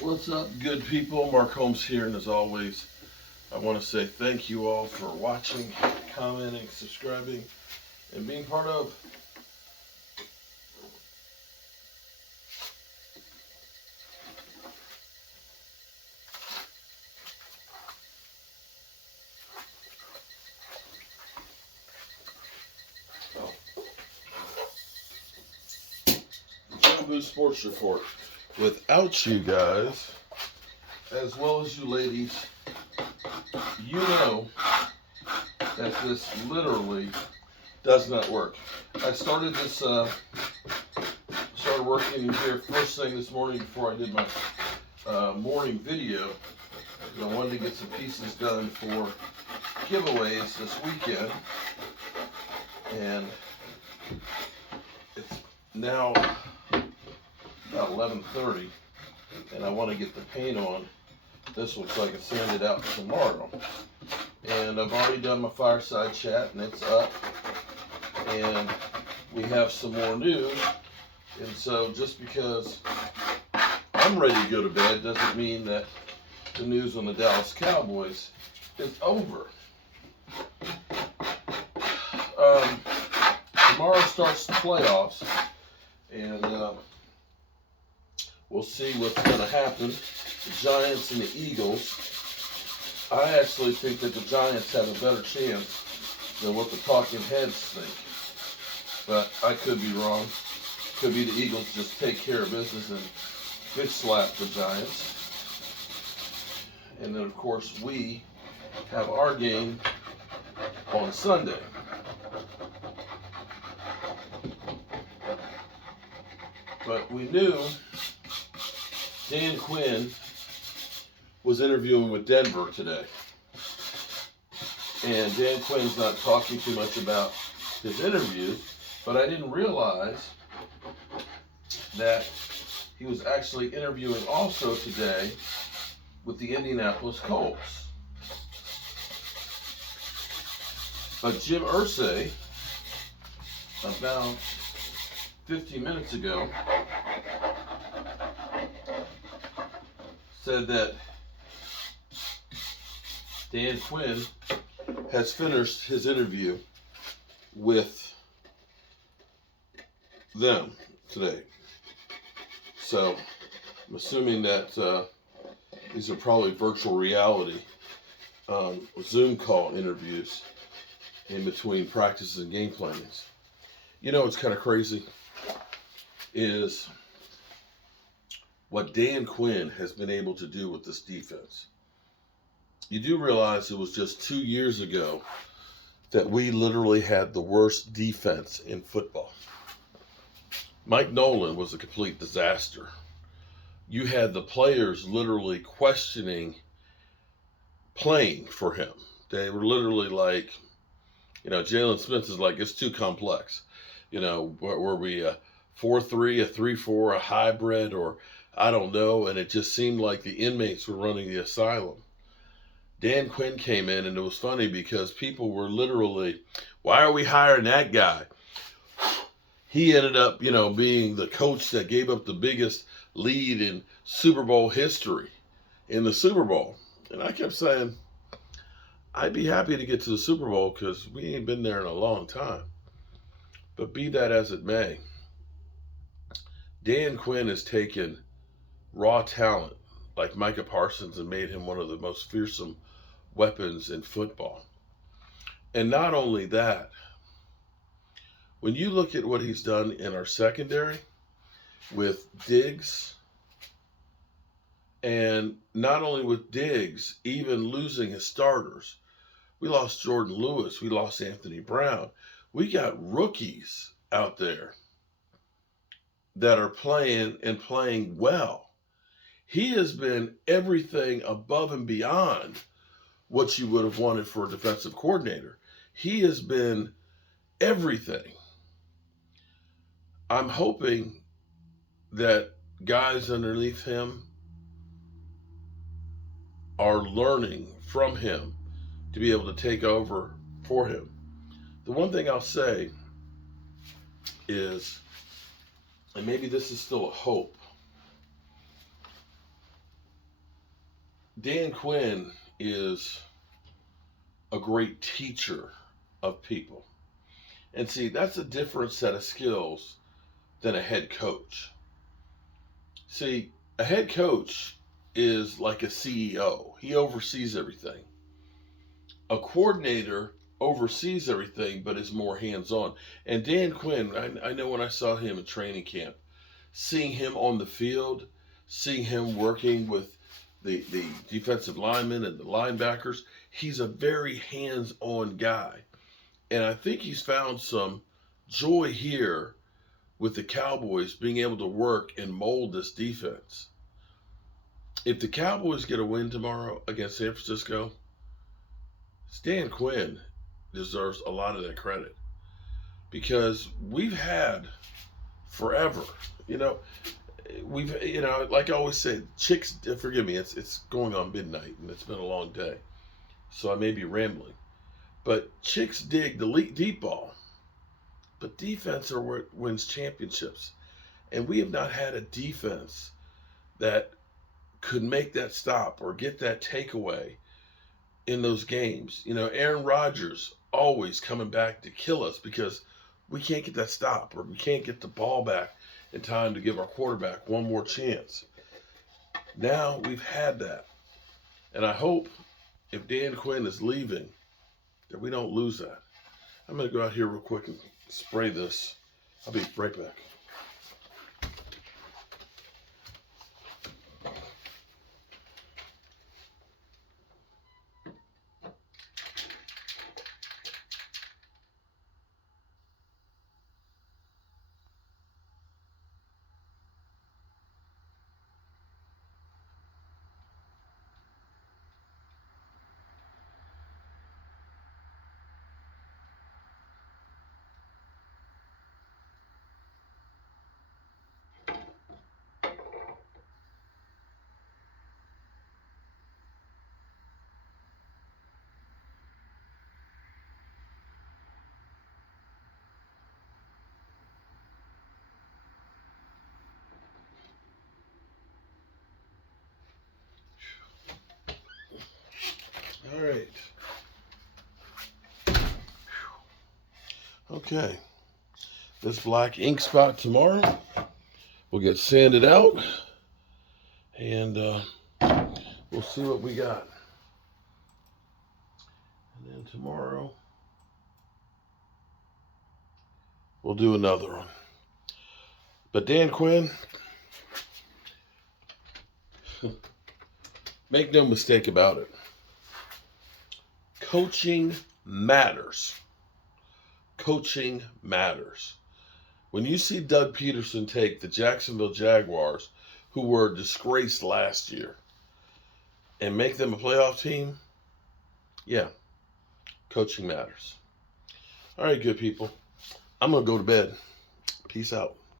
What's up, good people? Mark Holmes here, and as always, I want to say thank you all for watching, commenting, subscribing, and being part of. Bamboo Sports Report. Without you guys, as well as you ladies, you know that this literally does not work. I started working here first thing this morning before I did my morning video. I wanted to get some pieces done for giveaways this weekend, and it's now about 11:30, and I want to get the paint on this one so I can sand it out tomorrow. And I've already done my fireside chat, and it's up, and we have some more news. And so just because I'm ready to go to bed doesn't mean that the news on the Dallas Cowboys is over. Tomorrow starts the playoffs, and we'll see what's going to happen. The Giants and the Eagles. I actually think that the Giants have a better chance than what the talking heads think. But I could be wrong. Could be the Eagles just take care of business and bitch slap the Giants. And then, of course, we have our game on Sunday. But we knew Dan Quinn was interviewing with Denver today. And Dan Quinn's not talking too much about his interview, but I didn't realize that he was actually interviewing also today with the Indianapolis Colts. But Jim Irsay, about 15 minutes ago, said that Dan Quinn has finished his interview with them today. So I'm assuming that these are probably virtual reality Zoom call interviews in between practices and game plannings. You know what's kind of crazy is what Dan Quinn has been able to do with this defense. You do realize it was just 2 years ago that we literally had the worst defense in football. Mike Nolan was a complete disaster. You had the players literally questioning playing for him. They were literally like, Jalen Smith is like, it's too complex. Were we a 4-3, a 3-4, a hybrid, or I don't know, and it just seemed like the inmates were running the asylum. Dan Quinn came in, and it was funny because people were literally, why are we hiring that guy? He ended up, being the coach that gave up the biggest lead in Super Bowl history in the Super Bowl. And I kept saying, I'd be happy to get to the Super Bowl because we ain't been there in a long time. But be that as it may, Dan Quinn has taken raw talent like Micah Parsons and made him one of the most fearsome weapons in football. And not only that, when you look at what he's done in our secondary with Diggs, and not only with Diggs, even losing his starters. We lost Jordan Lewis. We lost Anthony Brown. We got rookies out there that are playing and playing well. He has been everything above and beyond what you would have wanted for a defensive coordinator. He has been everything. I'm hoping that guys underneath him are learning from him to be able to take over for him. The one thing I'll say is, and maybe this is still a hope, Dan Quinn is a great teacher of people. And see, that's a different set of skills than a head coach. See, a head coach is like a CEO, he oversees everything. A coordinator oversees everything but is more hands on. And Dan Quinn, I know when I saw him in training camp, seeing him on the field, seeing him working with the defensive linemen and the linebackers, he's a very hands on guy. And I think he's found some joy here with the Cowboys being able to work and mold this defense. If the Cowboys get a win tomorrow against San Francisco, Stan Quinn deserves a lot of that credit because we've had forever, you know, like I always say, chicks. Forgive me, it's going on midnight and it's been a long day, so I may be rambling. But chicks dig the deep ball, but defense are what wins championships, and we have not had a defense that could make that stop or get that takeaway in those games. Aaron Rodgers always coming back to kill us because we can't get that stop or we can't get the ball back in time to give our quarterback one more chance. Now we've had that. And I hope if Dan Quinn is leaving that we don't lose that. I'm going to go out here real quick and spray this. I'll be right back. All right. Okay. This black ink spot tomorrow will get sanded out, and we'll see what we got. And then tomorrow we'll do another one. But Dan Quinn, make no mistake about it. Coaching matters. Coaching matters. When you see Doug Peterson take the Jacksonville Jaguars, who were disgraced last year, and make them a playoff team, yeah, coaching matters. All right, good people. I'm going to go to bed. Peace out.